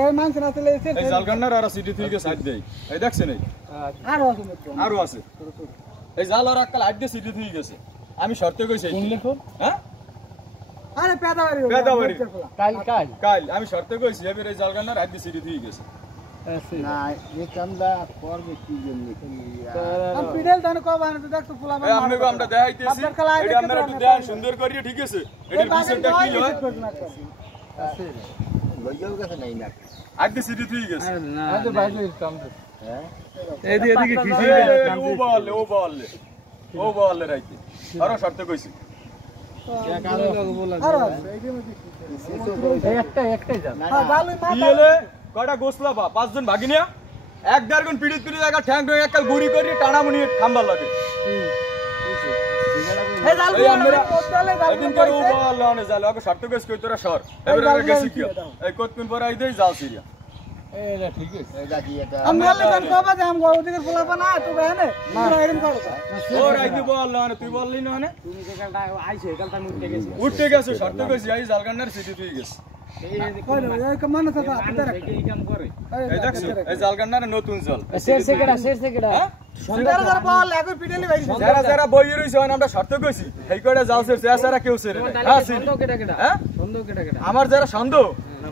এই মাংস না চলে এসে এই জালগান্নার আর সিটি থেকে সাইড দেই এই দেখছেন এই আরো আছে এই জাল আর আকাল আইডে সিটি থেকে গেছে আমি শর্তে কইছি কোন লেখো হ্যাঁ আরে পেদাবাড়ি কাল আমি শর্তে কইছি এবারে এই জালগান্নার আইডে সিটি থেকে গেছে না এই কামটা করবে কি জন্য আর পিডেল দান কো বানাতে দেখো ফুলা এই আমনেগো আমরা দেখাইতেছি এটা আপনারা একটু দেন সুন্দর করিয়ে ঠিক আছে এটার বিষয়টা কি হয় আছে লইয়াও কাছে নাই না আইডে সিটি থেকে গেছে না আজ বাইরে কাম হ্যাঁ এদিকে খিচি ও বলে রাইতে আরো শর্তে কইছি একটাই যান বিয়েলে কয়টা গোসলা বা পাঁচজন ভাগিনিয়া এক দেড় গুণ পিড়িত পিড়িত একা ঠ্যাং ঠ্যাং একাল গুড়ি করি টানামুনি খাম্বার লাগে এই আমরা এদিন করে ও বলে অনে জালে ওকে শর্তে কইছি কই তোরা সর এবারে গেছি কি এই কতক্ষণ পরে আই দেই জাল সিরিয়া এটা ঠিক আছে এটা কি এটা আমি আলে দান কো বা আমি ওদিকে ফুলা বানা তো গানে পুরো এরকম করো ও রাইতে বল না তুই বললি না মানে তুমি যে কালটা আইছে কালটা উঠতে গেছে শর্তে কইছি আই জালগান্নার সিটি তুই গেছে এই কমান তো আপনাদের এই কাম করে এই দেখছ এই জালগান্নার নতুন জল শের সেকেডা সুন্দর ধর বল লাগবে পিডেলি ভাই যারা যারা বই রইছে আমরা শর্তে কইছি এই কয়টা জালসের চেহারা কেউ ছেড়ে হ্যাঁ সন্দেহ কেডা হ্যাঁ সন্দেহ কেডা আমার যারা সন্দেহ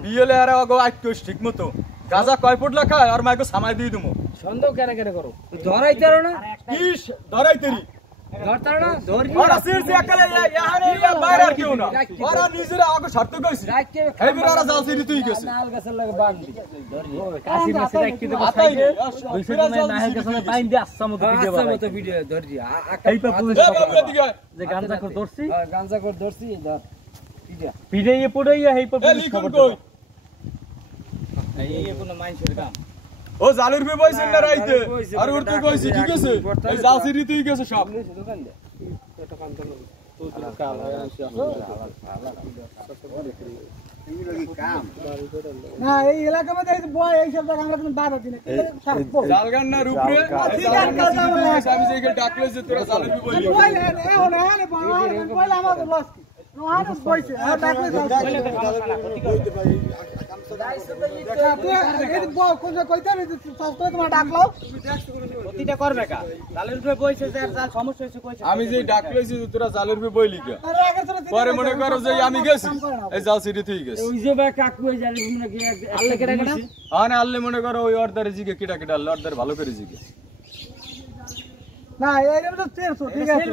বিয়েলে আর আগো আইকোস ঠিকমতো গাজা কয় ফুট লেখা আর মাইকো সামাই দিয়ে দিমু সন্দেহ কেডা করো ধরাইতারো না কি ধরাইতেরি ধরতারো না ধরি ওরা সিরসি একালে ইয়াহানে ইয়া বাইরে আর কেউ না ওরা নিজেরা আগো শর্তে কইছি এই বিরারা জাল সিরি তুই গেছে নাল গাছের লাগে বাঁধি ধরি কাশি মাছে রাখতে দেব সাইডে দুইশো টাকা নাহের কাছে পাইন দিয়ে আচ্ছা মতো ভিডিও ধরি এই পা পুলিশ যে গাঞ্জা কর ধরছি ধর পিডে পড়াইয়া এই পা পুলিশ খবর কই এই কোন মাইনছের কাম ও জালের পে বইছেন না রাইতে আর উড়তে কইছি ঠিক আছে এই জাল সিরি তুই গেছে সব দোকান দে এটা কাম তো তো কাল না এই এলাকা মধ্যে বয় এই সব জায়গা আমরা কোনো বাধা দিই না জালগান্নার উপরে আমি যে এখানে ডাকলে যে তোরা জালের পে বইলি বয় না বয় আমার লস কি নোহান বইছে আর ডাকলে আমি যে ডাক লইছি তোরা জালের পে বইলি কে পরে মনে করো যে আমি গেছি এই জাল সিটি তুই গেছিস ওই যে ভাই কাকু এই জালে মনে কি আল্লাহ কেডা আনে আল্লে মনে করো ওই অর্ডারে জিগে কিটা কিটা আল্লাহ অর্ডার ভালো করে জিগে না এইটা তো 400 ঠিক আছে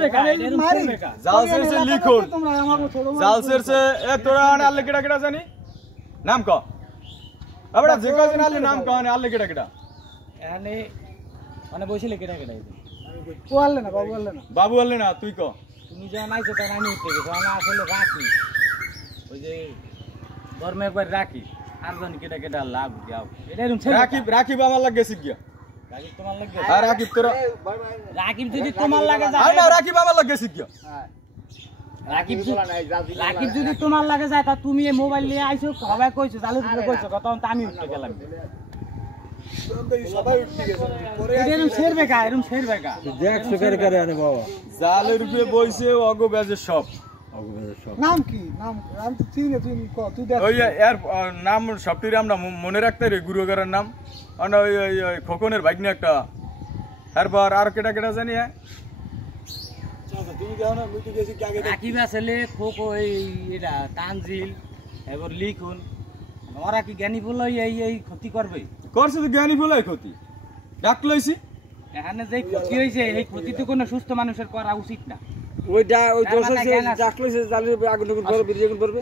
মারি জাল সেরসে লিখুন তোমরা আমাকে ছোট জাল সেরসে এ তোরা আনে আল্লে কিটা কিটা জানি নাম ক আবড়া যে কজন আল্লে নাম ক আনে আল্লে কিটা কিটা এখানে মানে বসিলে কেডা কেডা বললে না বাবু আল্লে না তুই ক তুমি যখন আইছো তখন আমি উঠে গেছি আমি আসলে রাখি ওই যে ধর্মে একবার রাখি আর জানি কেডা লাভ দাও এটা এরকম রাকিব আমার লাগে গেছি গিয়া রাকিব তোমার লাগে আর রাকিব তোরা রাকিব যদি তোমার লাগে যায় আর না রাকিব আমার লাগে গেছি গিয়া রাকিব যদি তোমার লাগে যায় তা তুমি এই মোবাইল নিয়ে আইছো সবাই কইছো জালুর উপরে কইছো তখন তো আমি উঠতে গেলাম সবাই উঠতে গেছে এরকম শের বেকা দেখ সুকার করে আরে বাবা জালের উপরে বইছে অগো বেজে সব নাম কি নাম আমি তো চিনি তুই ক তুই দেখ ওই এর নাম সবটির আমরা মনে রাখতে রে গুরুগারের নাম আমরা ওই খোকনের ভাগ্নে একটা তারপর আর কেটা জানি হ্যাঁ তুমি দেখো না মুই তো গেছি কি আগে রাকিব আসলে খোকো এই এটা তানজিল এবার লিখুন ওরা কি জ্ঞানী বল এই ক্ষতি করবে করছে তো জ্ঞানী বলাই ক্ষতি ডাক লইছি এখানে যে ক্ষতি হয়েছে এই ক্ষতি তো কোনো সুস্থ মানুষের করা উচিত না ওই দোষ ডাক লইছে জালের আগুন করবে